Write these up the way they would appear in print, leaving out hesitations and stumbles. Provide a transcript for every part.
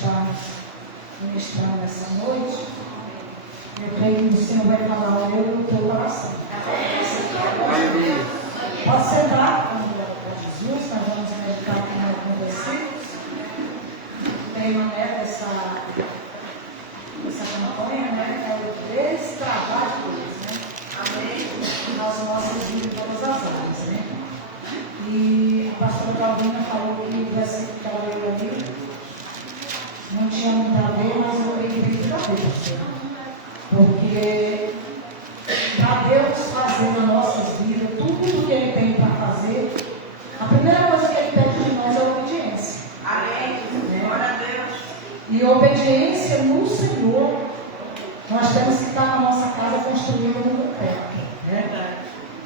está ministrando essa noite, eu creio que o Senhor vai falar ao meu e ao teu coração. Pode sentar, como Jesus, nós vamos meditar com alguns versículos. O tema dessa campanha, é o destravar de Deus, Amém? Nas nossas vidas, todas as áreas, E a pastora Calvina falou que o versículo que ela leu ali não tinha muito a ver, mas eu creio que tem tudo a ver, porque para Deus fazer nas nossas vidas tudo o que Ele tem para fazer, a primeira coisa que Ele pede de nós é obediência. Amém. Glória a Deus. E obediência no Senhor, nós temos que estar na nossa casa construída no concreto.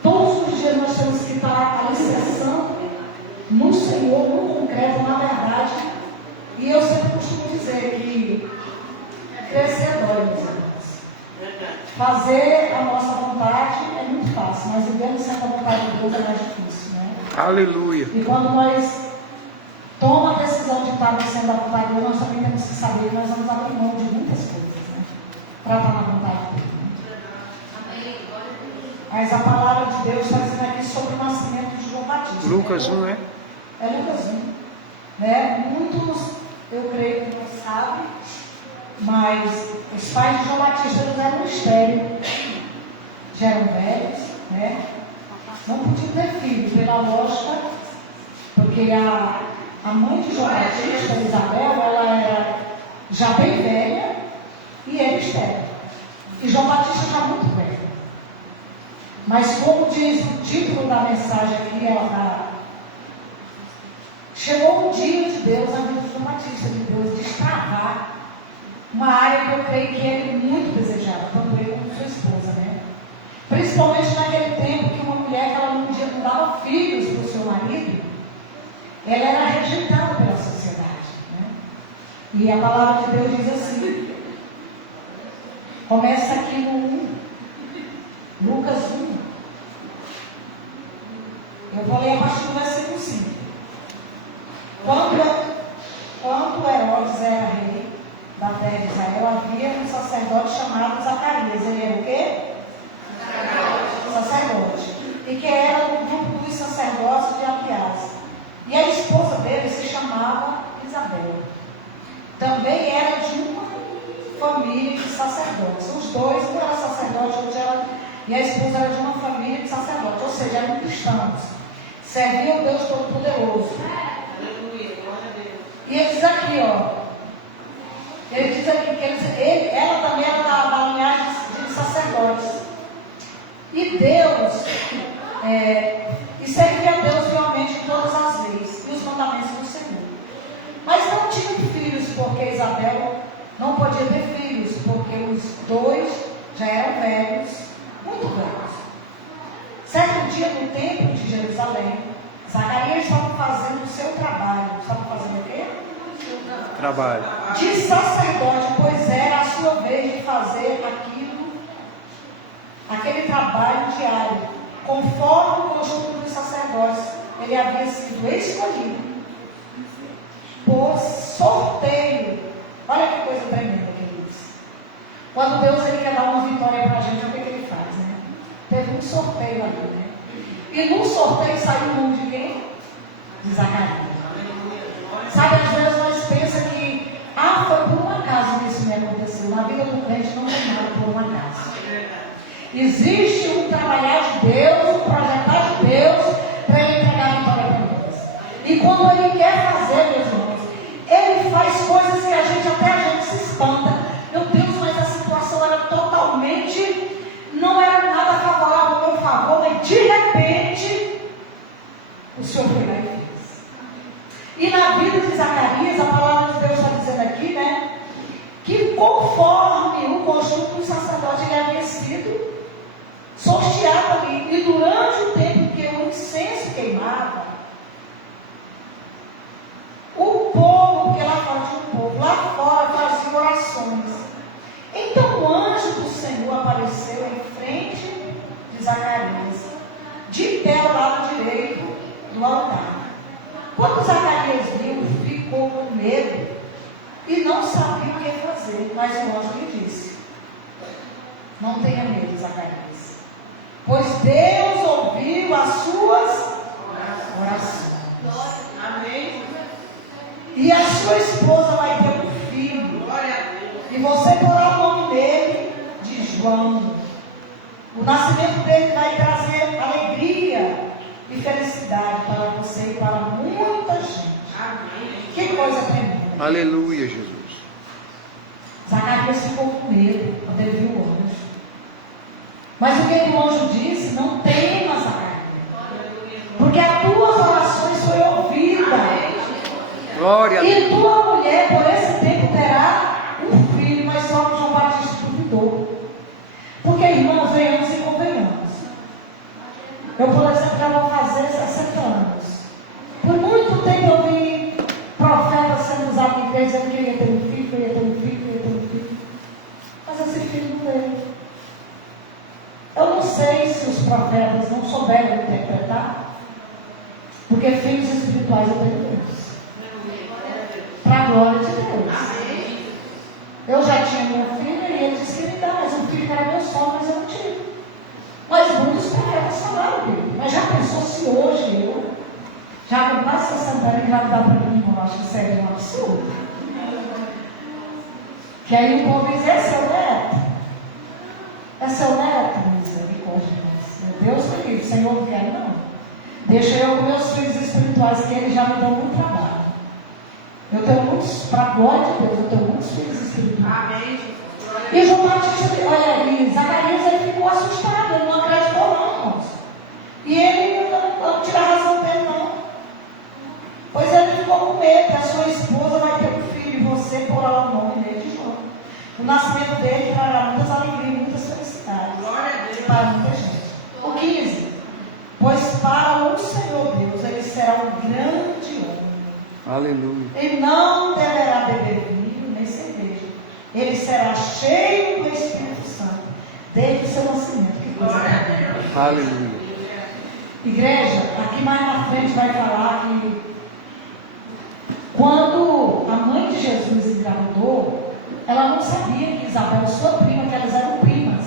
Todos os dias nós temos que estar alicerçando no Senhor, no concreto, na verdade. E eu sempre costumo dizer que crescer dói, meus irmãos. Fazer a nossa vontade é muito fácil, mas vivendo sem a vontade de Deus é mais difícil, Aleluia. E quando nós tomamos a decisão de estar sendo a vontade de Deus, nós também temos que saber que nós vamos abrir mão de muitas coisas, para estar na vontade de Deus. Mas a palavra de Deus está dizendo aqui sobre o nascimento de João Batista. Lucas 1, É Lucas 1. Muitos, eu creio que não sabem, mas os pais de João Batista eram estéreis, já eram velhos, não podiam ter filhos, pela lógica, porque a mãe de João Batista, Isabel, ela era já bem velha e era estéril. E João Batista já muito velho. Mas como diz o título da mensagem aqui, chegou um dia de Deus na vida de João Batista, de Deus destravar uma área que eu creio que ele muito desejava, tanto ele como sua esposa, Principalmente naquele tempo que uma mulher que ela não dava filhos para o seu marido, ela era rejeitada pela sociedade, E a palavra de Deus diz assim, começa aqui no Lucas 1. Eu vou ler a partir do versículo 5. Quando Herodes era rei da terra de Israel, havia um sacerdote chamado Zacarias. Ele era o quê? Sacerdote. E que era do grupo dos sacerdotes de Abiás. E a esposa dele se chamava Isabel. Também era de uma família de sacerdotes. Os dois, um era sacerdote, outro era... E a esposa era de uma família de sacerdotes, ou seja, eram cristãos. Serviam Deus Todo-Poderoso. E ele diz aqui, ele diz aqui que ela também era da linhagem de sacerdotes. E Deus, e servia a Deus realmente em todas as leis e os mandamentos do Senhor. Mas não tinham filhos, porque Isabel não podia ter filhos, porque os dois já eram velhos, muito velhos. Certo dia no templo de Jerusalém, Zacarias estava fazendo o seu trabalho. Estava fazendo o quê? Trabalho. De sacerdote, pois era a sua vez de fazer aquele trabalho diário, conforme o costume dos sacerdotes. Ele havia sido escolhido por sorteio. Olha que coisa tremenda, queridos. Quando Deus ele quer dar uma vitória para a gente, o que ele faz, Teve um sorteio ali, E no sorteio saiu o nome de quem? De Zacarias. Sabe, às vezes nós pensamos que foi por um acaso que isso me aconteceu. Na vida do crente não tem nada por um acaso. Existe um trabalhar de Deus, um projetar de Deus para Ele entregar a vitória para nós. E quando Ele quer fazer, meus irmãos, Ele faz coisas que até a gente se espanta. Meu Deus, mas a situação era totalmente, não era nada favorável ao meu favor, mas de repente, o Senhor foi lá e fez. E na vida de Zacarias, a palavra de Deus está dizendo aqui, que conforme o conjunto do sacerdote ele havia sido sorteado ali, e durante o tempo que o incenso queimava, o povo, porque lá fora tinha um povo, lá fora fazia orações. Então o anjo do Senhor apareceu em frente de Zacarias, de pé ao lado direito do altar. e não sabia o que fazer. Mas o anjo lhe disse: não tenha medo, Zacarias, pois Deus ouviu as suas orações. Amém. E a sua esposa vai ter um filho, e você porá o nome dele de João. O nascimento dele vai trazer alegria e felicidade para você e para muita gente. Amém. Que coisa tremenda. Aleluia, Jesus. Zacarias ficou com medo quando ele viu o anjo. Mas o que o anjo disse? Não tema, Zacarias, porque as tuas orações foram ouvidas. Glória a Deus. E tua mulher, por esse tempo, terá um filho, mas só que João Batista duvidou. Porque, irmãos, venhamos e convenhamos. Eu, por exemplo, já vou fazer 60 anos. Por muito tempo eu vi profetas sendo usados em igreja, dizendo que eu ia ter um filho, que eu ia ter um filho, que eu ia ter um filho. Mas esse filho não veio. Eu não sei se os profetas não souberam interpretar, porque filhos espirituais eu tenho muitos. Para a glória de Deus. Eu já tinha minha filha e ele disse que me dá, mas um filho que era meu sonho, mas eu não tive. Mas muitos profetas falaram dele. Mas já pensou se hoje eu, já com mais de 60 anos, engravidar para mim, eu acho que seria um absurdo. Que aí o povo diz: é seu neto? É seu neto? Misericórdia. Meu Deus me livre, Senhor não quer não. Deixa eu com meus filhos espirituais, que eles já me dão muito trabalho. Eu tenho muitos, para a glória de Deus, eu tenho muitos filhos espirituais. Amém. E João Batista, e Zacarias, ele ficou assustado, ele não acreditou não, irmãos. E ele não tira a razão dele não. Pois ele ficou com medo, que a sua esposa vai ter um filho, e você porá o nome dele de João. O nascimento dele trará muitas alegrias, muitas felicidades. Glória a Deus. Para muita gente. O 15. Pois para o Senhor Deus, ele será um grande homem. Aleluia. Ele não deverá beber vinho nem cerveja. Ele será cheio do Espírito Santo desde o seu nascimento. Que coisa linda. Aleluia. Igreja, aqui mais na frente vai falar que quando a mãe de Jesus engravidou, ela não sabia que Isabel, sua prima, que elas eram primas,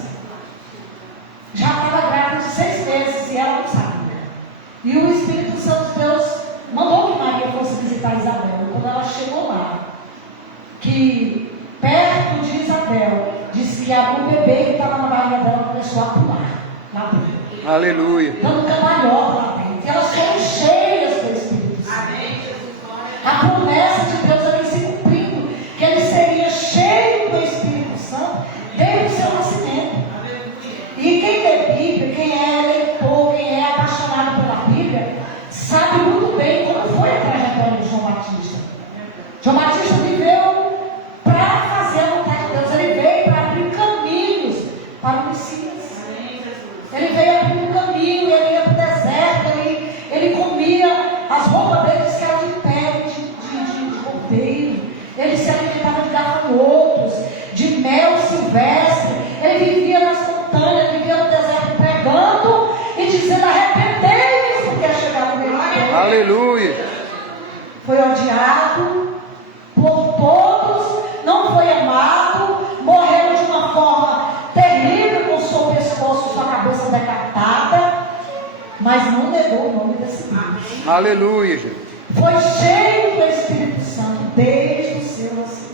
já estava grávida de 6 meses e ela não sabia. E o Espírito Santo de Deus mandou que Maria fosse visitar Isabel. E quando ela chegou lá, que perto de Isabel, disse que o bebê que estava na barriga dela começou a pular lá dentro. Aleluia. Dando cambalhota lá dentro. E elas foram cheias do Espírito Santo. Amém, Jesus. A promessa de Deus ali se cumprindo, que ele seria cheio do Espírito Santo desde o seu nascimento. E quem lê Bíblia, quem é leitor, quem é apaixonado pela Bíblia, sabe muito bem como foi a trajetória de João Batista. João Batista viveu para fazer a vontade de Deus. Ele veio para abrir caminhos para o Messias. Ele veio abrir um caminho, ele ia para o deserto, ele comia as roupas dele, que eram de pele, de cordeiro. Ele se alimentava de gafanhotos, de mel silvestre. Ele vivia nas montanhas, vivia no deserto pregando e dizendo: arrependei-vos, porque é chegado o reino de Deus. Aleluia. Foi odiado por todos, não foi amado, morreu de uma forma terrível, com o seu pescoço, sua cabeça decapitada, mas não negou o nome desse Deus. Aleluia, Jesus. Foi cheio do Espírito Santo desde o seu nascimento.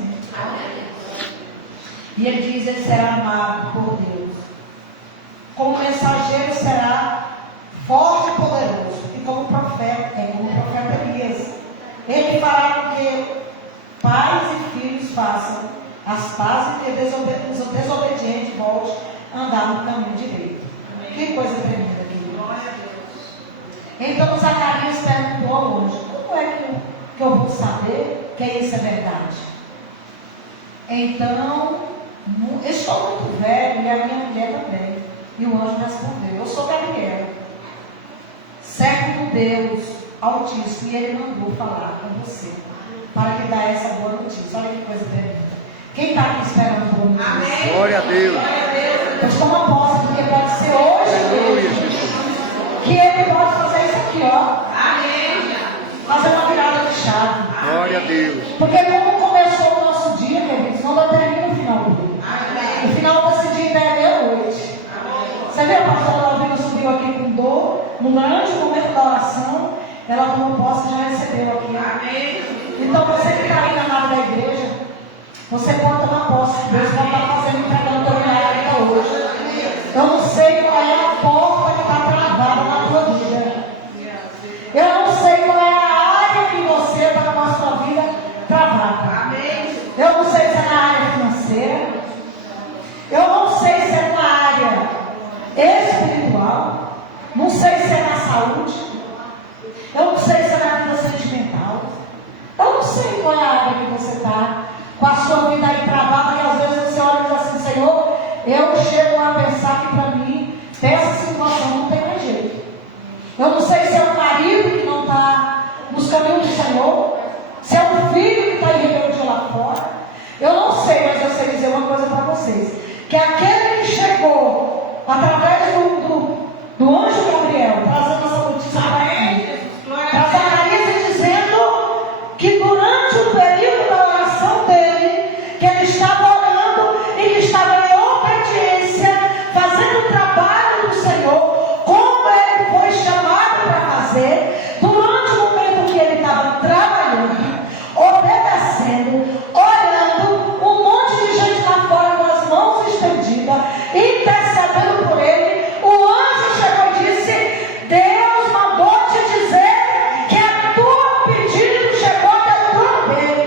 E ele diz: ele será amado por Deus. Como mensageiro será forte e poderoso. E como profeta Elias. Ele fará com que pais e filhos façam as pazes e que os desobedientes voltem a andar no caminho direito. Que coisa tremenda aqui. Então Zacarias perguntou ao anjo: como é que eu vou saber que isso é verdade? Então, estou muito velho e a minha mulher também. E o anjo respondeu: eu sou Gabriel, servo de Deus Altíssimo, e ele mandou falar com você para lhe dar essa boa notícia. Olha que coisa tremenda. Quem está aqui esperando boa notícia? Amém. Glória a Deus. Eu toma posse, porque pode ser hoje Aleluia, Jesus. que ele pode fazer isso aqui, ó. Amém. Fazer uma virada de chave. Glória a Deus. Porque como começou o nosso Você pode tomar posse. Deus pode estar fazendo, entregando teu milagre ainda hoje. Eu não sei qual é a porta que está travada na tua vida. Eu não sei qual é a área que você está com a sua vida travada. Eu não sei se é na área financeira. Eu não sei se é na área espiritual. Não sei se é na saúde. Eu não sei se é na vida sentimental. Eu não sei qual é a área que você está com a sua vida aí travada, que às vezes você olha e diz assim, Senhor, eu chego a pensar que para mim, essa situação não tem mais jeito. Eu não sei se é um marido que não está nos caminhos do Senhor, se é um filho que está em rebeldia lá fora. Eu não sei, mas eu sei dizer uma coisa para vocês, que aquele que chegou através do anjo Gabriel, trazendo essa notícia para Zacarias, dizendo que durante o período da oração dele, que ele estava orando e que estava em obediência, fazendo o trabalho do Senhor, como ele foi chamado para fazer, durante o momento que ele estava trabalhando, obedecendo, orando, um monte de gente lá fora com as mãos estendidas, intercedendo por ele, o anjo chegou e disse, Deus mandou te dizer que a tua pedido chegou até o trono dele,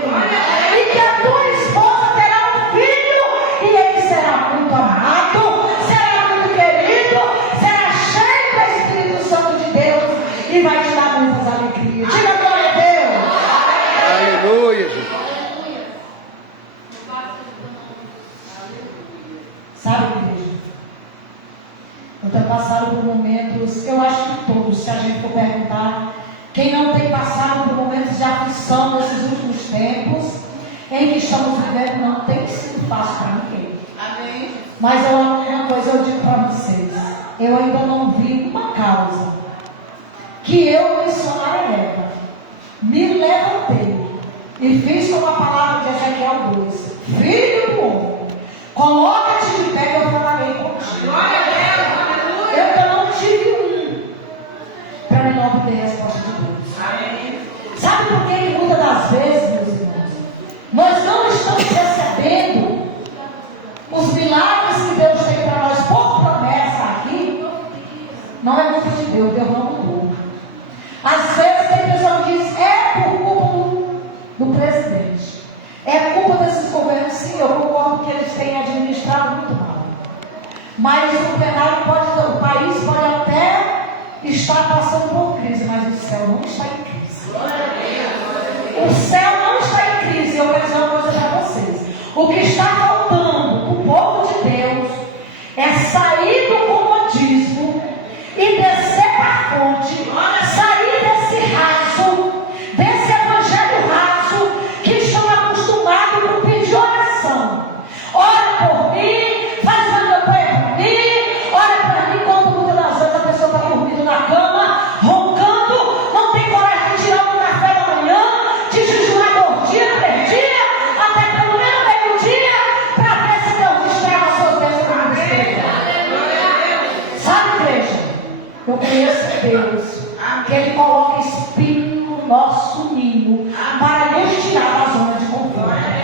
e que a tua esposa terá um filho, e ele será muito amado, será muito querido, será cheio do Espírito Santo de Deus, e vai te dar muitas alegrias. Diga glória a Deus. Aleluia, Jesus. Sabe, igreja? Eu tenho passado por momentos, eu acho que todos, se a gente for perguntar, quem não tem passado por momentos de aflição nesses últimos tempos, em que estamos vivendo, não tem sido fácil para ninguém. Mas uma coisa eu digo para vocês, eu ainda não vi uma causa que eu, missionária Eva, me levantei e fiz como a palavra de Ezequiel 2, filho do homem, coloca-te de pé que eu falarei contigo. Eu ainda não tive um para me não obter a resposta de Deus. Sabe por que muitas das vezes, meus irmãos, nós não estamos recebendo os milagres que Deus tem para nós por promessa aqui? Não é culpa de Deus, Deus não mudou. Às vezes tem pessoa que diz, é por culpa do presidente. É culpa desses governos, sim, eu concordo que eles têm administrado muito mal. Mas o país pode até estar passando por crise, mas o céu não está em crise. O céu não está em crise. Eu quero dizer uma coisa para vocês. O que está faltando para o povo de Deus é sair do comodismo e descer para a fonte, sair desse raso, desse evangelho raso, que estão acostumados com pedir oração. Ora por mim, faz uma campanha para mim, ora para mim, quando muitas das vezes a pessoa está dormindo na cama, roncando, não tem coragem de tirar um café da manhã, de jejuar 2 dias, 3 dias, até pelo menos meio-dia, para ver se Deus destrava as suas bênçãos na vida. Sabe, igreja? Eu conheço Deus, que Ele coloca espinho no nosso ninho para nos tirar da zona de conforto.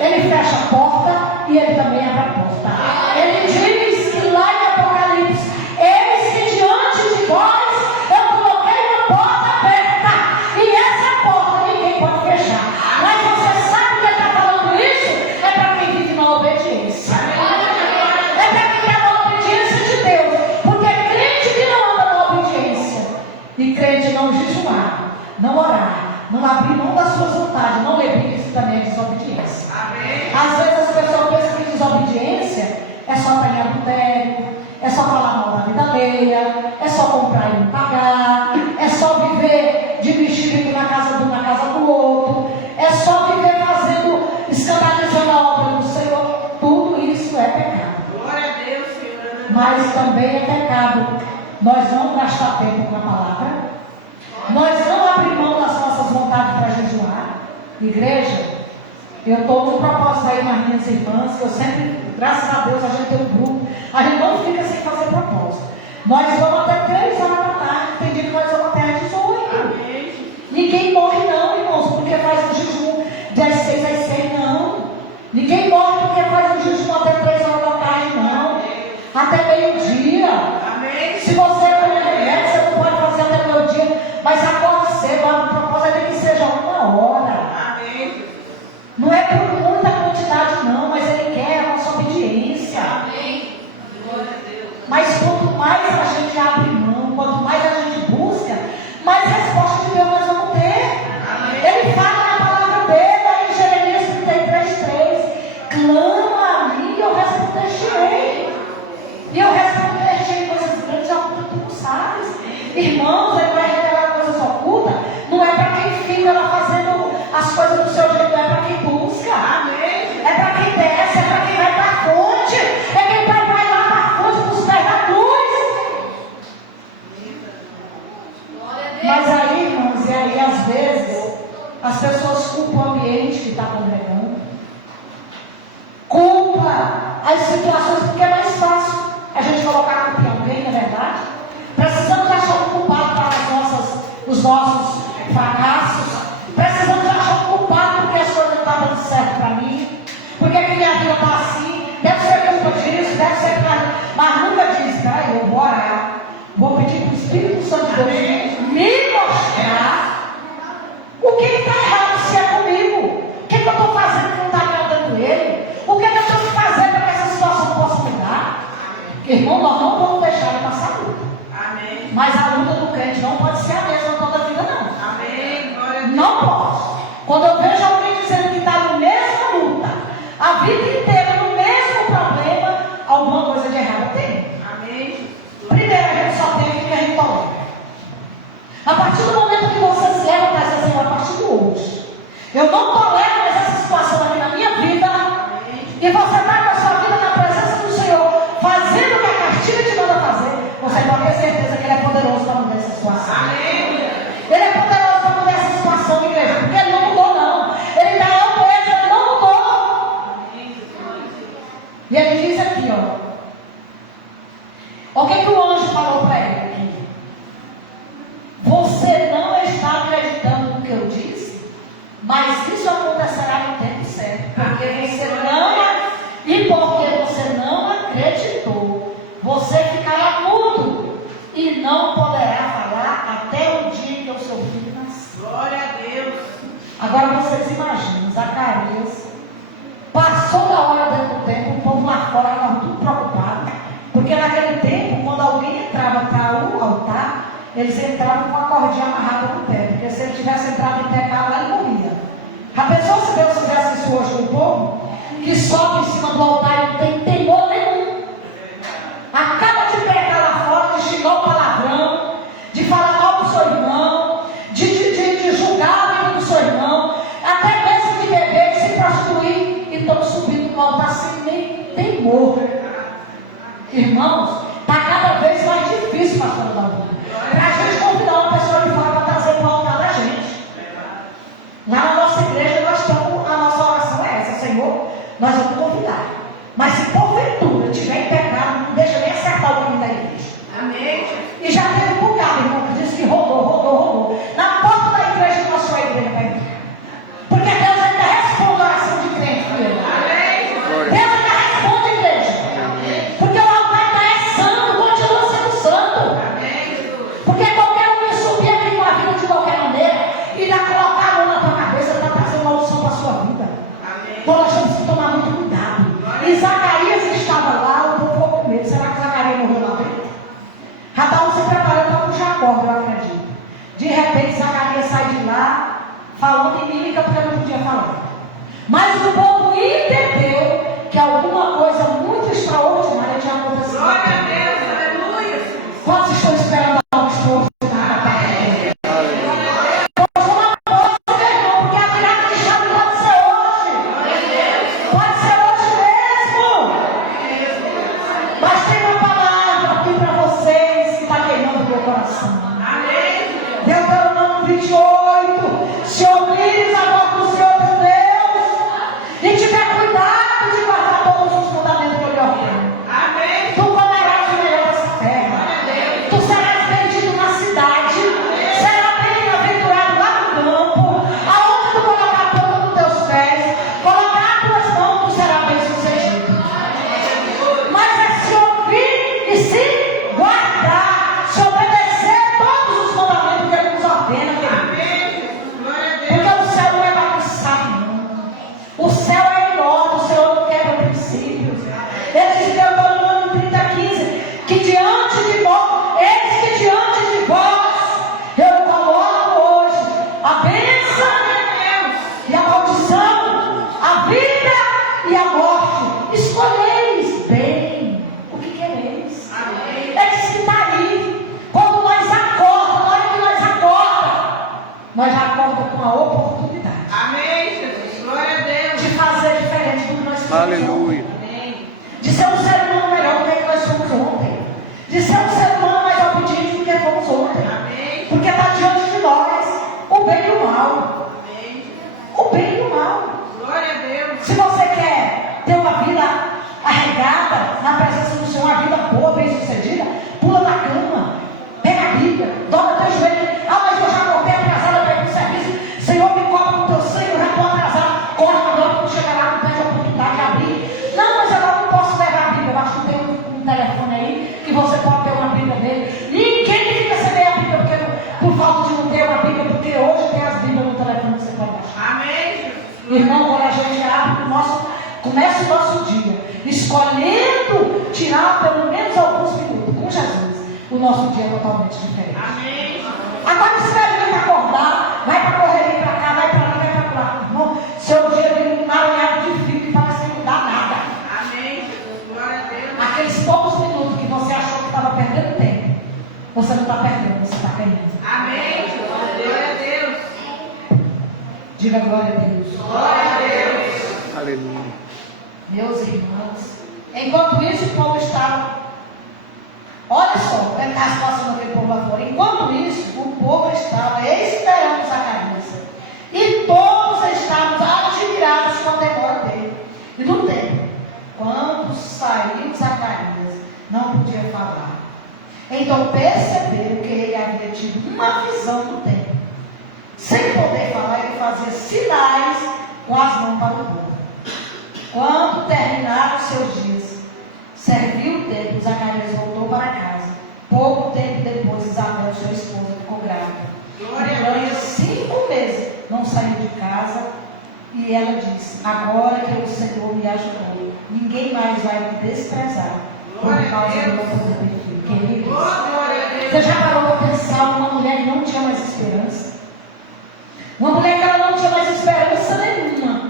Ele fecha a porta e Ele também abre a porta. Ele diz que lá em Apocalipse, eis que diante de vós eu coloquei uma porta aberta, e essa porta ninguém pode fechar. Mas você sabe que Ele está falando isso? É para quem vive na obediência. É para quem está na obediência de Deus. Porque crente que não anda na obediência, e crente não jejuar, não orar, não abrir mão das suas vontades, não ler Bíblia, isso também é desobediência. Às vezes as pessoas pensam que desobediência é só ganhar boteco, é só falar mal da vida alheia, é só comprar e não pagar, é só viver de vestido na casa do outro, é só viver escandalizando a obra do Senhor. Tudo isso é pecado. Glória a Deus, Senhor. Mas também é pecado nós não gastar tempo com a palavra, nós não abrir mão das nossas vontades para jejuar. Igreja, eu estou no propósito aí nas minhas irmãs, que eu sempre, graças a Deus, a gente tem um grupo, a gente não fica sem fazer propósito. Nós vamos até 3 horas da tarde, tem dia que nós vamos até às 18. Amém. Ninguém morre não, irmãos, porque faz um jejum das 6 às 6, não. clama a mim e eu responder-te-ei. E eu responder-te-ei coisas grandes ocultas que tu não sabes. Irmãos, ele vai revelar coisas ocultas. Não é para quem fica lá fazendo as coisas do seu jeito, é para quem busca. Amém. É para quem desce, é para quem vai para a fonte. É quem vai lá para a fonte dos pés da cruz. Mas aí, irmãos, e aí às vezes as pessoas culpam o ambiente que está congregando, culpa as situações, porque é mais fácil a gente colocar a culpa em alguém, não é verdade? Precisamos achar um culpado para os nossos fracassos, precisamos achar um culpado porque as coisas não estão dando certo para mim, porque que minha vida está assim, deve ser culpa disso, deve ser para... Mas nunca diz, peraí, eu vou orar, vou pedir para o Espírito Santo de Deus me mostrar o que está errado se é comigo, o que eu estou fazendo que não está agradando ele, o que eu estou fazendo para que essa situação possa mudar. Irmão, nós não vamos deixar de passar a luta. Amém. Mas a luta do crente não pode ser a mesma toda a vida, não. Amém. Não pode. Quando eu vejo alguém dizendo que está na mesma luta, a vida inteira no mesmo problema, alguma coisa de errado tem. Amém. Primeiro, a gente só tem o que a gente tolera. A partir do momento que você se leva para essa Senhor, a partir de hoje, eu não tolero mais essa situação aqui na minha vida. E você está com a sua vida na presença do Senhor, fazendo o que a cartilha te manda fazer. Você pode ter certeza que Ele é poderoso para mudar essa situação. Amém. Ele é poderoso para mudar essa situação, igreja, porque Ele não mudou, não. Ele ainda é o mesmo, Ele não mudou. E Ele diz aqui, ó. O que o anjo falou para ele aqui? Você não está acreditando no que eu disse, mas isso acontecerá no tempo certo, porque você não acreditou, você ficará mudo e não poderá falar até o dia que o seu filho nascer. Glória a Deus. Agora vocês imaginam, Zacarias passou da hora dentro do templo, o povo lá fora estava tudo preocupado, porque naquele tempo, quando alguém entrava para o altar, eles entravam com a cordinha amarrada no pé, porque se ele tivesse entrado em pecado, ele morria. A pessoa, se Deus fizesse isso hoje com o povo, que sobe em cima do altar e não tem temor nenhum, acaba de pegar lá fora, de xingar o palavrão, de falar mal do seu irmão, de julgar a vida do seu irmão, até mesmo de beber, de se prostituir, e estão subindo no altar sem nem temor. Irmãos, está cada vez mais difícil, pastor Davi, para a gente convidar uma pessoa de fora para trazer para o altar da gente. Lá na nossa igreja, a nossa oração é essa: Senhor, nós vamos convidar. Mas se porventura tiver em pecado, não deixa nem acertar o caminho da igreja. Amém. E já teve um bocado, irmão, que disse que rodou. Na porta da igreja que nós foi a igreja para entrar. Porque Deus ainda responde a oração de crente, filho. Amém. Deus ainda responde, igreja. Amém. Porque o altar ainda é santo, continua sendo santo. Amém. Porque qualquer um que subir aqui com a vida de qualquer maneira e dá colocar a mão na tua cabeça, está trazendo maldição para a sua vida. Amém. Então nós temos que tomar muito cuidado. E Zacarias estava lá, o povo ficou com medo. Será que Zacarias morreu lá dentro? Já estavam se preparando para puxar a corda, eu acredito. De repente, Zacarias sai de lá, falando em mímica porque não podia falar. Mas o povo entendeu que alguma coisa muito extraordinária tinha acontecido. Glória a Deus, aleluia. Quantos estão esperando algo extraordinário? Deuteronômio 28. Se ouvires a voz do Senhor teu Deus e tiver cuidado de guardar todos os fundamentos que eu lhe ordeno, tu comerás o melhor dessa terra. Tu serás bendito na cidade, serás bem-aventurado lá no campo. Aonde tu colocar a ponta dos teus pés, colocar as tuas mãos, tu serás Aleluia. De ser um ser humano melhor do que nós fomos ontem. De ser um ser humano mais obediente do que fomos ontem. Porque está diante de nós o bem e o mal. O bem e o mal. Glória a Deus. Se você quer ter uma vida arregada na presença do Senhor, uma vida boa, bem sucedida, pula da cama, pega a Bíblia, dobra teu joelho. Ah, mas eu já acordei atrasada para ir para o serviço. Senhor, me cobre com o teu sangue, eu já estou atrasada. Corre agora para chegar lá, não pede a oportunidade de abrir. Não, mas agora não posso levar a Bíblia. Eu acho que tem um telefone aí que você pode ter uma Bíblia dele. Ninguém queria receber a Bíblia por falta de não ter uma Bíblia, porque hoje tem as Bíblias no telefone que você pode baixar. Amém. Irmão, quando a gente abre começa o nosso dia escolhendo tirar pelo menos alguns minutos com Jesus, o nosso dia é totalmente diferente. Amém. Agora você vai acordar, vai para correr para cá, vai para ali, vai para lá. Irmão, seu dia vem um maranhado de frio que parece que não dá nada. Amém. Glória a Deus. Aqueles poucos minutos que você achou que estava perdendo tempo, você não está perdendo, você está ganhando. Amém. Glória a Deus. Diga glória a Deus. Glória a Deus. Aleluia. Meus irmãos, enquanto isso o povo estava, olha só, a situação daquele povo lá fora. Enquanto isso, o povo estava esperando Zacarias. E todos estavam admirados com a demora dele. E no tempo, quando saiu Zacarias, não podia falar. Então perceberam que ele havia tido uma visão do tempo. Sem poder falar, ele fazia sinais com as mãos para o povo. Quando terminaram seus dias, serviu o tempo, Zacarias voltou para casa. Pouco tempo depois, Isabel, sua esposa, ficou grávida. Durante 5 meses não saiu de casa. E ela disse: agora que o Senhor me ajudou, ninguém mais vai me desprezar por causa do meu poder de filho. Queridos, você já parou para pensar uma mulher que não tinha mais esperança? Uma mulher que ela não tinha mais esperança nenhuma.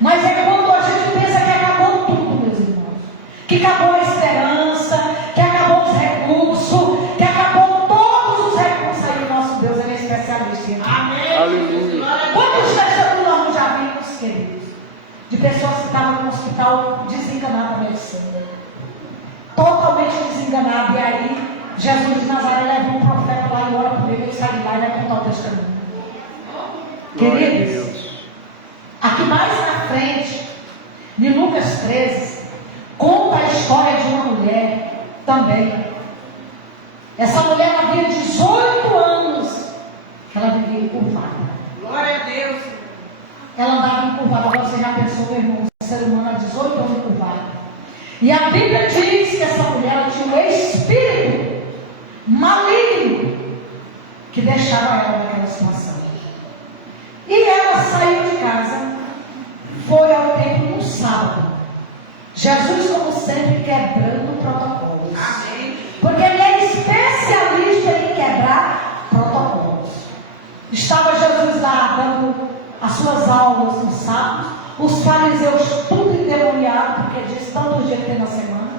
Mas é quando a gente pensa que acabou tudo, meus irmãos. Que acabou a esperança, que acabou os recursos, que acabou todos os recursos aí. Nosso Deus, ele é especialista. Amém. Aleluia. Quantos testemunhos nós já vimos, queridos? De pessoas que estavam no hospital desenganadas da medicina. Totalmente desenganadas. E aí, Jesus de Nazaré levou um profeta lá e ora por ele sai de lá e vai contar o testemunho. Glória a Queridos, Deus. aqui mais na frente, de Lucas 13, conta a história de uma mulher também. Essa mulher havia 18 anos que ela vivia encurvada. Glória a Deus. Ela andava encurvada. Agora você já pensou, meu irmão, um ser humano há 18 anos encurvado. E a Bíblia diz que essa mulher tinha um espírito maligno que deixava ela naquela situação. E ela saiu de casa, foi ao templo no sábado. Jesus, como sempre, quebrando protocolos. Amém. Porque ele é especialista em quebrar protocolos. Estava Jesus lá dando as suas aulas no sábado. Os fariseus tudo endemoniados, porque disse tantos dias que tem na semana,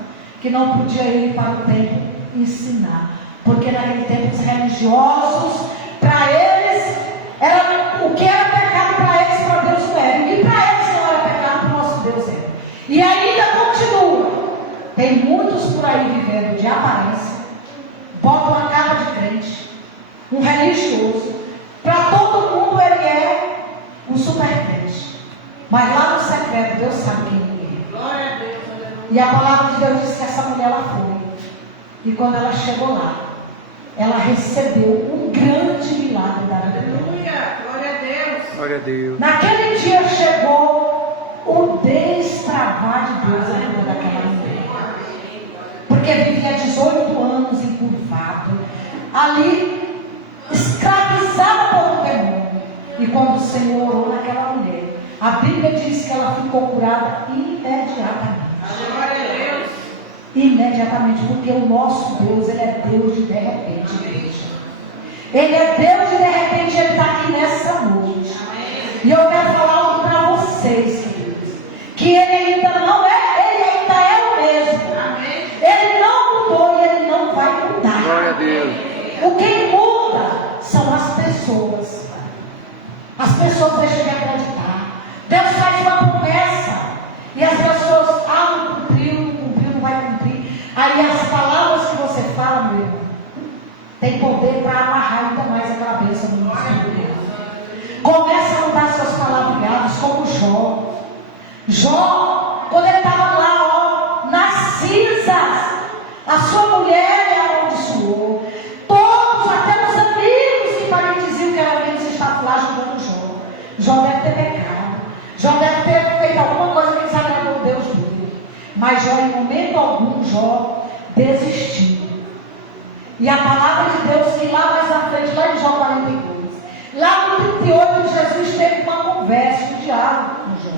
que não podia ir para o templo ensinar. Porque naquele tempo os religiosos, para eles, era o que era pecado para eles, para Deus não era. E para eles não era pecado, para o nosso Deus era. E ainda continua. Tem muitos por aí vivendo de aparência, botam uma cara de crente, um religioso. Para todo mundo ele é um super crente. Mas lá no secreto, Deus sabe quem ele é. Glória a Deus. E a palavra de Deus diz que essa mulher ela foi. E quando ela chegou lá, ela recebeu um grande milagre da vida dela. Aleluia. Glória a Deus. Glória a Deus. Naquele dia chegou o destravar de Deus na vida daquela mulher. Porque vivia 18 anos encurvado, ali, escravizada por um demônio. E quando o Senhor orou naquela mulher, a Bíblia diz que ela ficou curada imediatamente. Glória a Deus. Imediatamente, porque o nosso Deus, ele é Deus de repente, igreja. Ele é Deus de repente, ele está aqui nessa noite. E eu quero falar algo para vocês, queridos. Que ele ainda não é, ele ainda é o mesmo. Amém. Ele não mudou e ele não vai mudar. Glória a Deus. O que muda são as pessoas. As pessoas deixam de acreditar. Deus faz uma promessa e as pessoas tem poder para amarrar ainda mais aquela bênção no mundo espiritual. Começa a mudar seus palavreados, como Jó. Jó, quando ele estava lá, nas cinzas, a sua mulher lhe amaldiçoou. Todos, até os amigos que para lhe diziam que era menos, estavam lá ajudando Jó. Jó deve ter pecado. Jó deve ter feito alguma coisa que desagradou Deus dele. Mas Jó, em momento algum, Jó desistiu. E a palavra de Deus, que lá mais à frente, lá em Jó 42, lá no 38, Jesus teve uma conversa, um diálogo com Jó,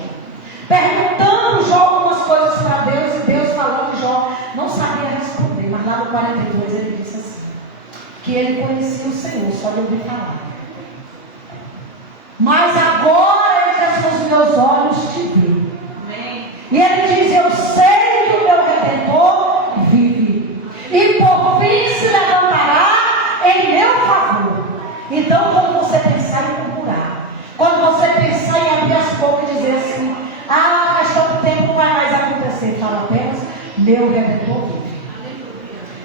perguntando Jó algumas coisas para Deus, e Deus falando, Jó não sabia responder. Mas lá no 42 ele disse assim, que ele conhecia o Senhor, só de ouvir falar. Mas agora, Jesus, os meus olhos te veem. E ele diz, eu sei que o meu Redentor vive, e por fim se levantará em meu favor. Então, quando você pensar em murmurar, quando você pensar em abrir as bocas e dizer assim, faz tanto tempo, não vai mais acontecer, fala apenas, meu Redentor vive.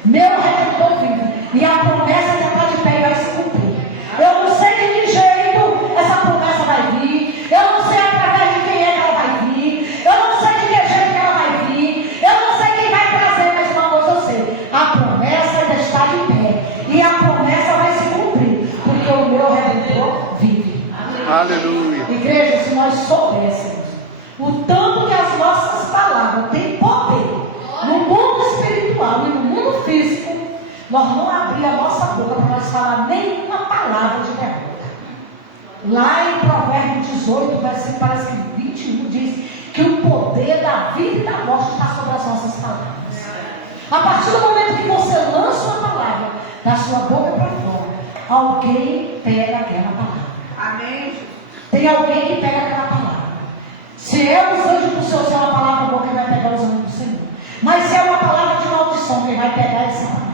Meu Redentor vive. E a promessa já está de pé e vai se cumprir. Eu não sei de que jeito essa promessa vai vir. Eu não sei através de quem é que ela vai vir. Eu não sei de que jeito que ela vai vir. Eu não sei quem vai trazer, mas uma coisa eu sei. A promessa ainda está de pé. E a promessa vai se cumprir. Porque o meu Redentor vive. Aleluia. Igreja, se nós soubéssemos o tanto que as nossas palavras têm poder no mundo espiritual e no mundo físico, nós não abrimos a nossa boca para nós falar nenhuma palavra de derrota. Lá em Provérbios 18, versículo parece que 21, diz que o poder da vida e da morte está sobre as nossas palavras. A partir do momento que você lança uma palavra da sua boca para fora, alguém pega aquela palavra. Amém. Tem alguém que pega aquela palavra. Se é os anjos do Senhor, se é uma palavra boa, quem vai pegar os anjos do Senhor. Mas se é uma palavra de maldição, quem vai pegar essa palavra.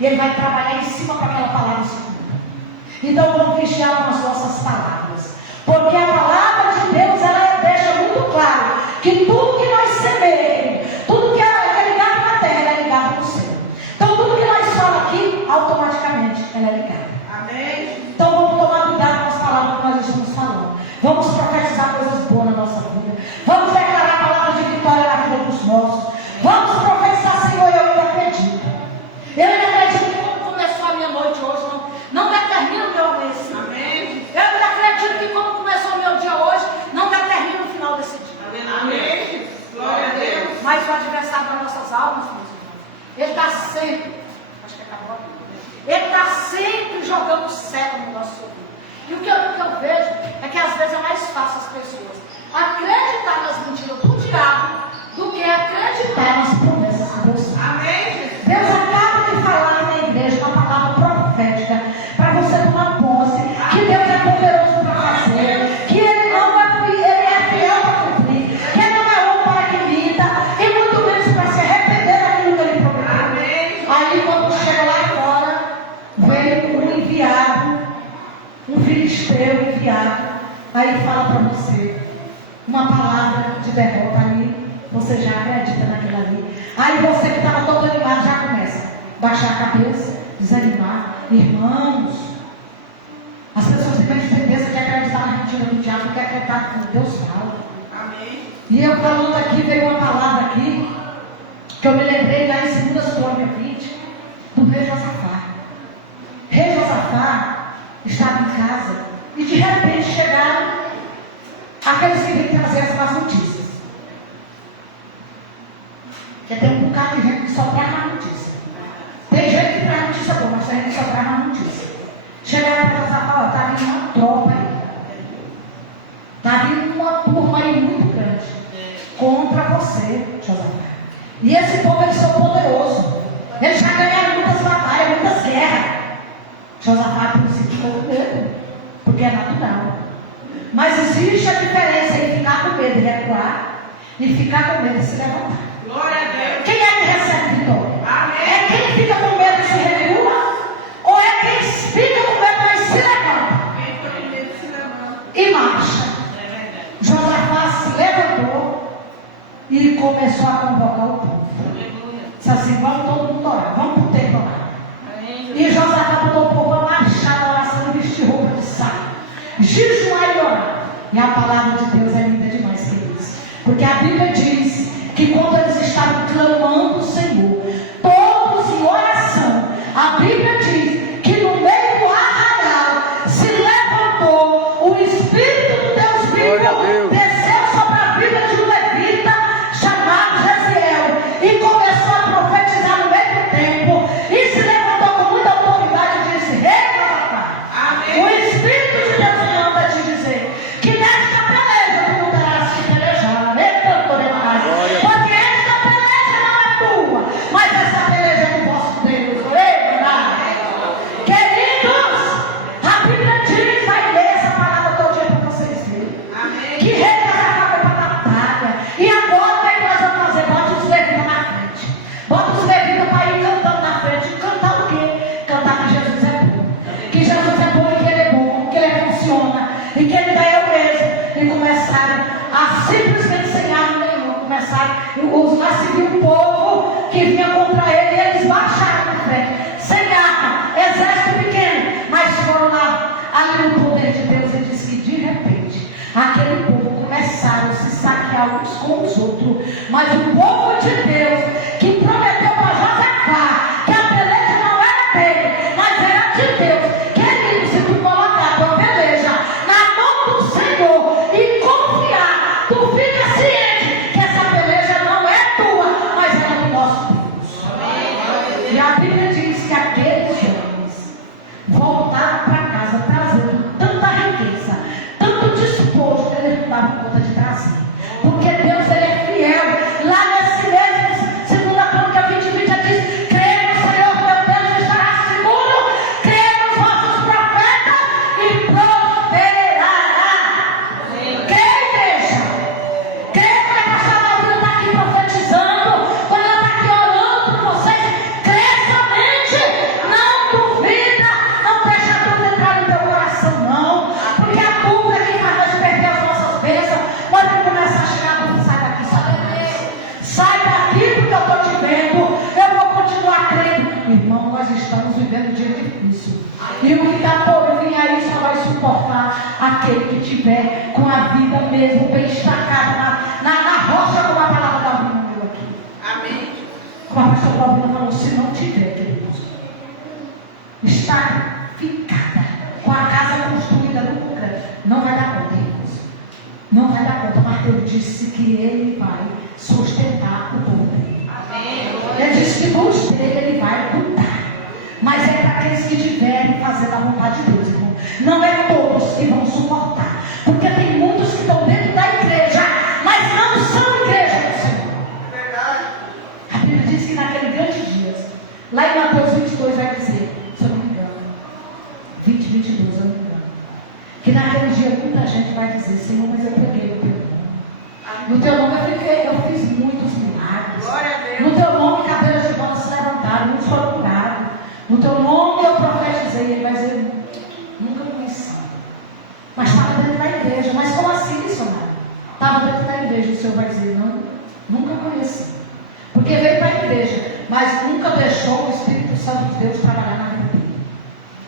E ele vai trabalhar em cima para aquela palavra se cumprir. Então vamos vigiar com as nossas palavras. Porque a palavra de Deus, ela deixa muito claro que tudo que nós semeamos, tudo que é ligado na terra, ela é ligado no céu. Então tudo que nós falamos aqui, automaticamente, ela é ligada. Amém. Então vamos tomar cuidado com as palavras que nós estamos falando. Vamos profetizar coisas boas na nossa vida. Vamos declarar a palavra de vitória na vida dos nossos. Vamos profetizar, Senhor, eu ainda acredito. Eu ainda acredito que como começou a minha noite hoje, não determina o meu mês. Amém. Eu ainda acredito que como começou o meu dia hoje, não determina o final desse dia. Amém. Glória a Deus. Mas o adversário das nossas almas, meus irmãos, ele está sempre, acho que acabou aqui, ele está sempre jogando cego no nosso ouvido. E o que eu vejo é que às vezes é mais fácil as pessoas acreditar nas mentiras do diabo do que acreditar nas promessas de Deus. Amém. Deus acaba de falar na igreja uma palavra profética para você tomar posse, que Deus é poderoso para fazer, que Ele não é, Ele é fiel para cumprir, que Ele não é homem para que minta, e muito menos para se arrepender daquilo que Ele prometeu. Amém. Aí quando chega lá fora, vem um enviado, um filisteu enviado, aí fala para você uma palavra de derrota ali, você já acredita naquilo ali. Aí você que estava todo animado já começa a baixar a cabeça, desanimar. Irmãos, as pessoas têm a tendência de acreditar na mentira do diabo, que acreditar no que Deus fala. Amém. E eu falando aqui, veio uma palavra aqui, que eu me lembrei lá em 2 Crônicas 20, do rei Josafá. Rei Josafá estava em casa e de repente chegaram aqueles que vêm trazer as más notícias. Porque tem um bocado de gente que só traz má notícia. Tem gente que traz notícia boa, mas tem gente que só traz má notícia. Chegaram para Josafá, está vindo uma tropa aí. Está vindo uma turma aí muito grande contra você, Josafá. E esse povo, eles são poderosos. Eles já ganharam muitas batalhas, muitas guerras. Josafá, a princípio, ficou com medo, porque é natural. Mas existe a diferença em ficar com medo e recuar e ficar com medo e se levantar. Glória a Deus. Quem é que recebe vitória? Amém. É quem fica com medo e se recua? Ou é quem fica com medo e se levanta? Quem foi com medo se levanta. E marcha. É verdade. Josafá se levantou e começou a convocar o povo. Aleluia. Disse assim, vamos todo mundo orar, vamos para o templo orar. Amém. E Josafá botou o povo a marchar na oração e vestir roupa de saco, jejuar e orar. E a palavra de Deus é linda demais, queridos. Porque a Bíblia diz que quando eles estavam clamando o Senhor, todos em oração, a Bíblia diz que no meio do arraial se levantou o Espírito do Deus vivo, desceu sobre a vida de um levita chamado Jesiel e começou a profetizar no meio do templo e se levantou com muita autoridade e disse: Rei Josafá, o Espírito de Deus manda te dizer que nesta peleja tu não terás que pelejar, porque esta peleja não é tua, mas essa peleja é do vosso Deus. Queridos, a Bíblia diz, vai ler essa palavra todo dia para vocês verem, que Rei Josafá foi para a batalha. E agora o que nós vamos fazer? Bota os levitas na frente, bota os levitas para ir cantando na frente. Cantar o quê? Cantar que Jesus é bom, que Jesus é bom e que Ele é bom, que Ele funciona e que Ele dá eu mesmo. E começaram a simplesmente sem arma nenhuma, começaram a seguir o povo que vinha contra ele, e eles baixaram na frente, sem arma, exército pequeno, mas foram lá. Ali o poder de Deus, ele disse que de repente aquele povo começaram a se saquear uns com os outros, mas o povo de Deus que prometeu para Josafá que a peleja não era dele, mas era de Deus. Querido, se tu colocar a tua peleja na mão do Senhor e confiar, tu fica ciente que essa peleja não é tua, mas é do nosso Deus. E a Bíblia diz que aqueles homens voltaram para casa trazendo tanta riqueza, tanto despojo, que eles não davam conta de trazer. Porque Deus, Ele é fiel. Lá nesse mesmo, segunda Crônica 20:20, diz: creia no Senhor teu Deus e estarás seguro, creia nos vossos profetas e prosperará. Creia, igreja. Creia quando a pastora Alvina está aqui profetizando, quando ela está aqui orando por vocês. Creia somente, não duvida, não deixa tudo entrar no teu coração, não, porque a dúvida é que faz nós perder as nossas bênçãos. Quando ele começa a chegar, você sai daqui, sai daqui, porque eu estou te vendo, eu vou continuar crendo. Irmão, nós estamos vivendo um dia difícil, e o que está por vir aí só vai suportar aquele que tiver com a vida mesmo bem estacada na rocha, como a palavra da Alvina deu aqui. Como a pastora Alvina falou: se não tiver, queridos, está ficada com a casa construída no concreto, não vai dar conta, irmãos. Não vai dar conta. Mas Deus disse que Ele vai sustentar o povo dele. Ele disse que nos dele Ele vai cuidar. Mas é para aqueles que tiverem fazendo a vontade de Deus, irmão. Não é todos que vão suportar, porque tem muitos que estão dentro da igreja, mas não são igreja do Senhor. A Bíblia diz que naquele grande dia, lá em Mateus 22 vai dizer, se eu não me engano, 20:22, eu não me engano, que naquele dia muita gente vai dizer: Senhor, mas eu preguei no teu nome. No teu nome eu fiz muitos milagres. No teu nome cadeiras de rodas se levantaram, muitos foram curados. No teu nome eu profetizei. Ele vai dizer: nunca conheci. Mas estava dentro da igreja. Mas como assim, missionário? Estava dentro da igreja. O Senhor vai dizer: não, nunca conheci. Porque veio para a igreja, mas nunca deixou o Espírito Santo de Deus trabalhar na vida dele.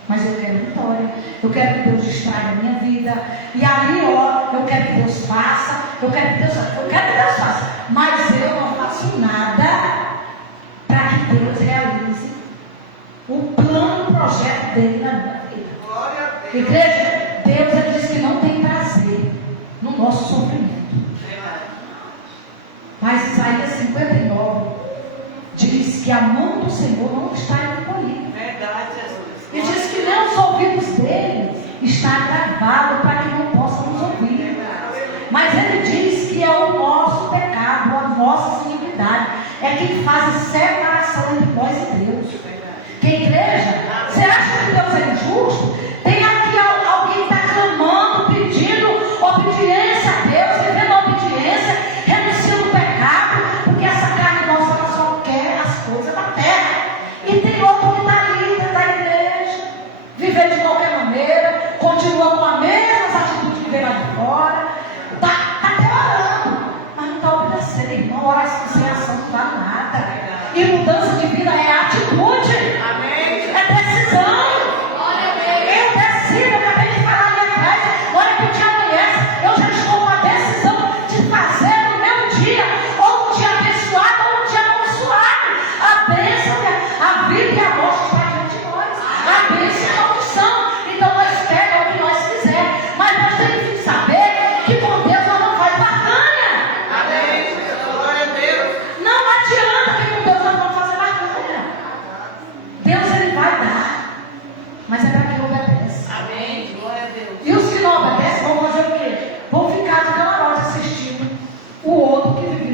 Mas eu quero vitória, eu quero que Deus distraia a minha vida. E ali, ó, eu quero que Deus faça, eu quero que Deus faça. Mas eu não faço nada para que Deus realize o plano, o projeto dele na minha vida. Igreja, Deus, Ele diz que não tem prazer no nosso sofrimento. Mas Isaías 59 diz que a mão do Senhor não está encolhida. E diz que nem os ouvidos dele está gravado para que não possam nos ouvir. Mas ele diz que é o nosso pecado, a nossa iniquidade, é que faz separação entre nós e Deus. Que igreja, você acha que Deus é injusto? Tem aqui alguém que está clamando, pedindo obediência a Deus, vivendo a obediência, renunciando o pecado, porque essa carne nossa ela só quer as coisas da terra. E tem outro que está ali dentro da igreja, vivendo de qualquer maneira, continua com as mesmas atitudes que vem lá de fora, está até orando, mas não está obedecendo. Irmão, oração sem ação não dá nada. E mudança de vida é atitude. É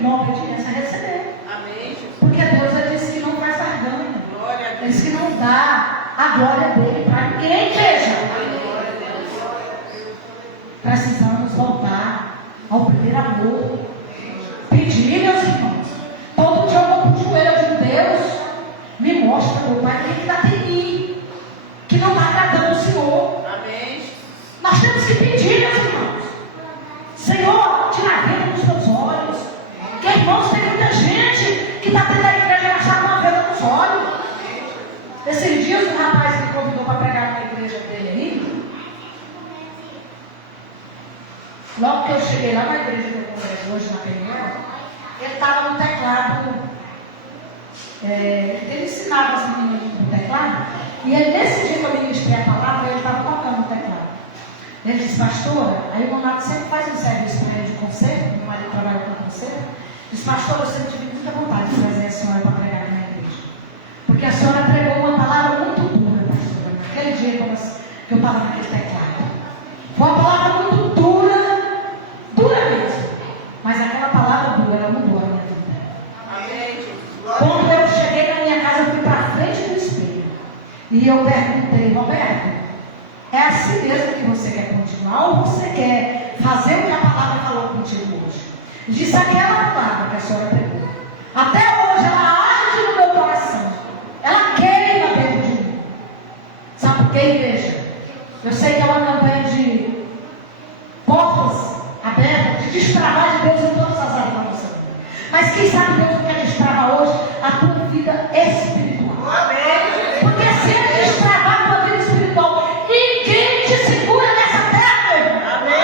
na obediência a receber. Amém, Jesus. Porque Deus já disse que não faz barganha. Glória a Ele Deus. disse que não dá a glória dele para ninguém, igreja. Glória a Deus. Precisamos voltar ao primeiro amor. Pedir, meus irmãos. Todo dia eu vou para o joelho de Deus. Me mostra, meu Pai, o que está em mim, que não está agradando o Senhor. Amém. Nós temos que pedir, meus irmãos. Senhor, tira a venda dos teus olhos. Porque, irmãos, tem muita gente que está dentro da igreja e está com a venda nos olhos. Esses dias, um rapaz me convidou para pregar na igreja dele aí. Logo que eu cheguei lá na igreja que eu congrego hoje, na Penhel, ele estava no teclado. Ele ensinava as meninas no teclado. E ele, nesse dia que eu ministrei a palavra, ele estava tocando o teclado. Ele disse, pastora, aí o Leonardo sempre faz um serviço para ele de conselho, meu marido trabalha com conselho. Disse, pastora, eu sempre tive muita vontade de trazer a senhora para pregar na igreja. Porque a senhora pregou uma palavra muito dura, pastora, naquele dia que eu estava naquele teclado. Foi uma palavra muito dura, dura mesmo. Mas aquela palavra dura, ela mudou a minha vida. Amém, Jesus. Quando eu cheguei na minha casa, eu fui para frente do espelho. E eu perguntei, Roberto, é assim mesmo que você quer continuar ou você quer fazer o que a palavra falou contigo hoje? Disse aquela palavra que a senhora pregou. Até hoje ela arde no meu coração. Ela queima dentro de mim. Sabe por quê, igreja? Eu sei que é uma campanha de portas abertas, de destravar de Deus em todas as áreas da nossa vida. Mas quem sabe Deus quer destravar hoje a tua vida espiritual. Amém. Porque se Ele destravar a tua vida espiritual, ninguém te segura nessa terra, meu irmão. Amém.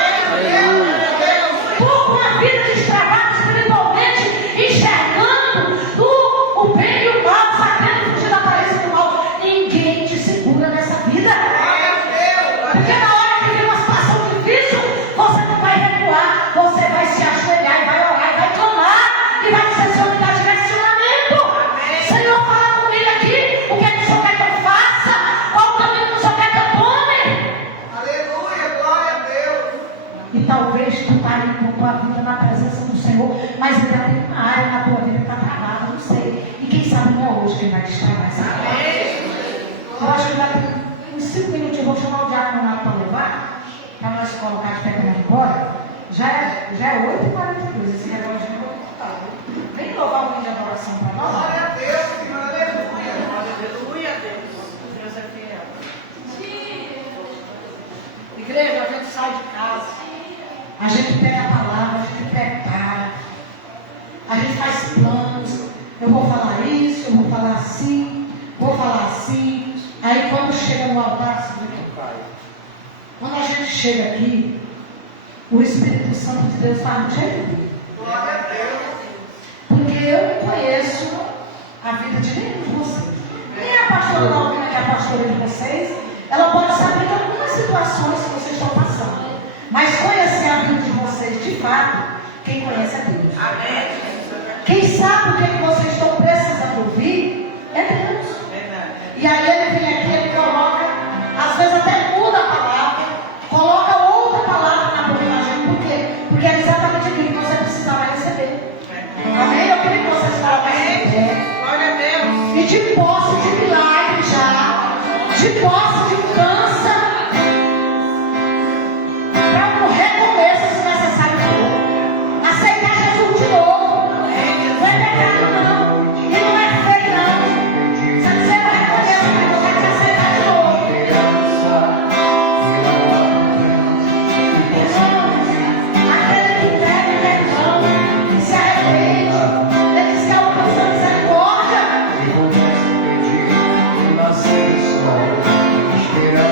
Por uma vida destravada espiritualmente, enxergando o bem e o mal, sabendo fugir da aparência do mal, ninguém te segura nessa vida. Porque na hora que vem uma situação difícil, você não vai recuar, você vai se ajoelhar e vai orar, e vai clamar, e vai dizer, Senhor, me dá direcionamento. Senhor, fala comigo aqui, o que é que o Senhor quer que eu faça? Qual o caminho que o Senhor quer que eu tome? Aleluia. Glória a Deus. E talvez tu está aí com tua vida na presença do Senhor, mas ainda tem uma área na tua vida que está travada, não sei. E quem sabe não é hoje quem vai destravar essa área. Eu acho que ainda tem uns 5 minutinhos, vou chamar o diácono para levar, para nós colocar de pé para ir embora. Já é 8h42, esse relógio não vou escutar. Vem louvar o hino de adoração para nós. Glória a Deus, Senhor. Aleluia. Aleluia a Deus. Deus é fiel. Igreja, a gente sai de casa, a gente pega a palavra, a gente prepara, a gente faz planos. Eu vou falar isso, eu vou falar assim, vou falar assim. Aí quando chega no altar, quando a gente chega aqui, o Espírito Santo de Deus faz do jeito. Glória a Deus. Porque eu não conheço a vida de nenhum de vocês. Nem a pastora Malvina, que é a pastora de vocês, ela pode saber de algumas situações que vocês estão passando. Mas conhecer a vida de vocês de fato, quem conhece é Deus. Amém. Quem sabe o que vocês estão precisando ouvir é Deus. E aí ele vem aqui, ele coloca, às vezes até muda a palavra, coloca outra palavra na boca da gente. Por quê? Porque é exatamente aquilo que você precisava receber. Amém? Eu queria que vocês falassem. Glória a Deus. E de posse de milagre já, de posse de mudança, para um recomeço se necessário for. Aceitar Jesus de novo. Não é pecado não, e não é feio não. Você não vai reconhecer, mas eu vou te aceitar de novo. Aquele que pede perdão, que se arrepende, ele se alcança misericórdia. Nascer só, esperar.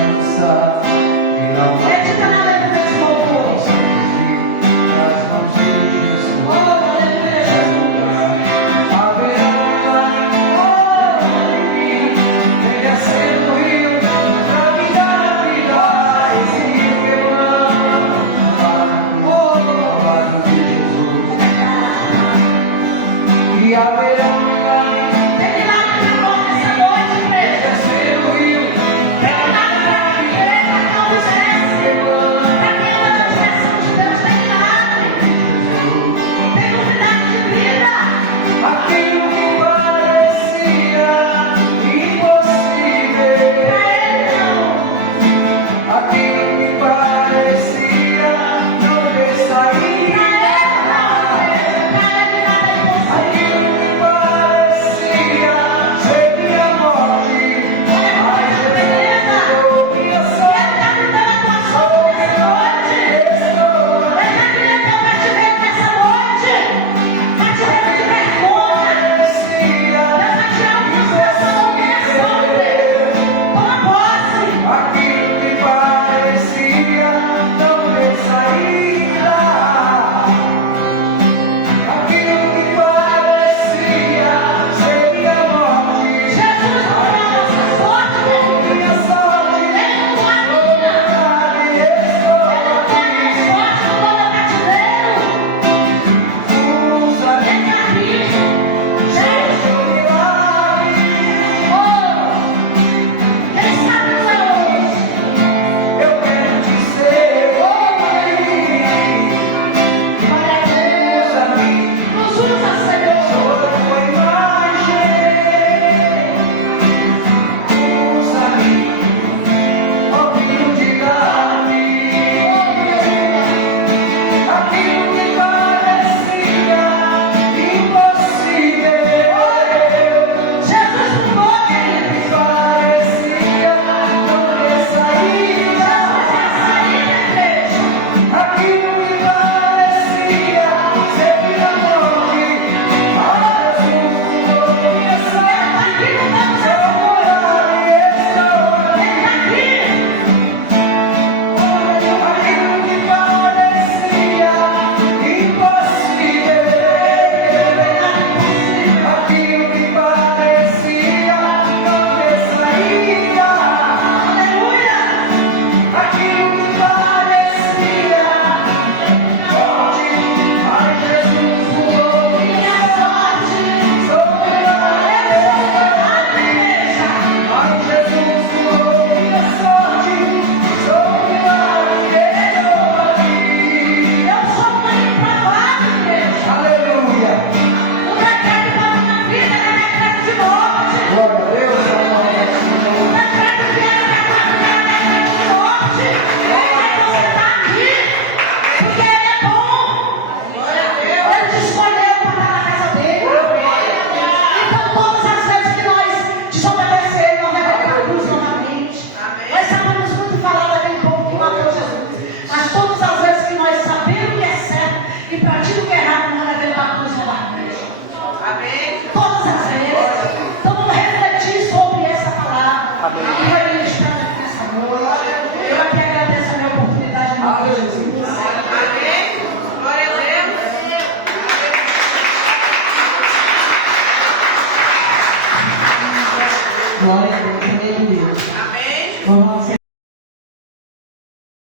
Glória a Deus, aleluia. Amém. Vamos